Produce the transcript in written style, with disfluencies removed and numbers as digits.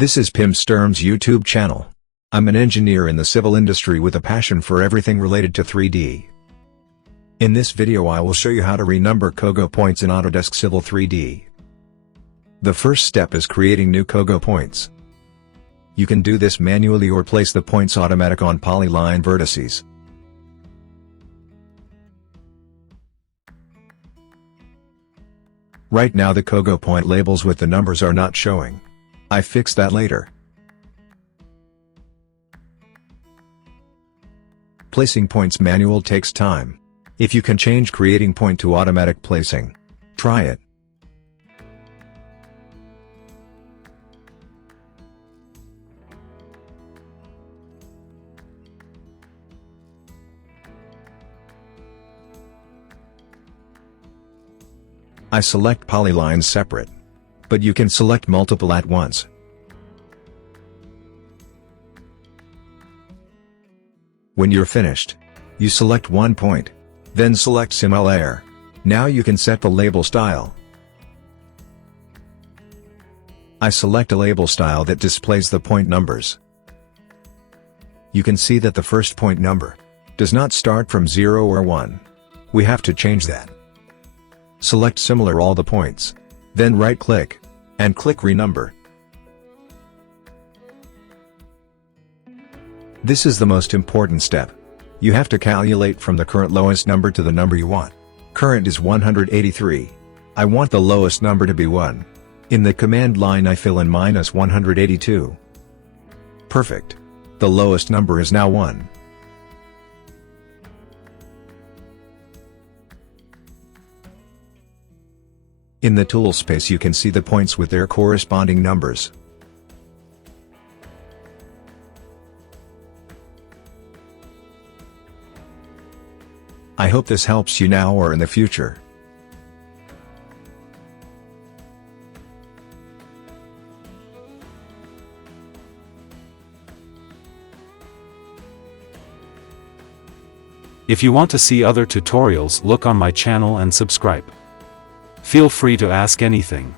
This is Pim Sturm's YouTube channel. I'm an engineer in the civil industry with a passion for everything related to 3D. In this video I will show you how to renumber cogo points in Autodesk Civil3D. The first step is creating new cogo points. You can do this manually or place the points automatic on polyline vertices. Right now the cogo point labels with the numbers are not showing. I fix that later. Placing points manual takes time. If you can change creating point to automatic placing, try it. I select polylines separate, but you can select multiple at once. When you're finished, you select one point, then select Sim Layer. Now you can set the label style. I select a label style that displays the point numbers. You can see that the first point number does not start from 0 or 1. We have to change that. Select Similar all the points, then right-click, and click Renumber. This is the most important step. You have to calculate from the current lowest number to the number you want. Current is 183. I want the lowest number to be 1. In the command line I fill in -182. Perfect. The lowest number is now 1. In the tool space you can see the points with their corresponding numbers. I hope this helps you now or in the future. If you want to see other tutorials, look on my channel and subscribe. Feel free to ask anything.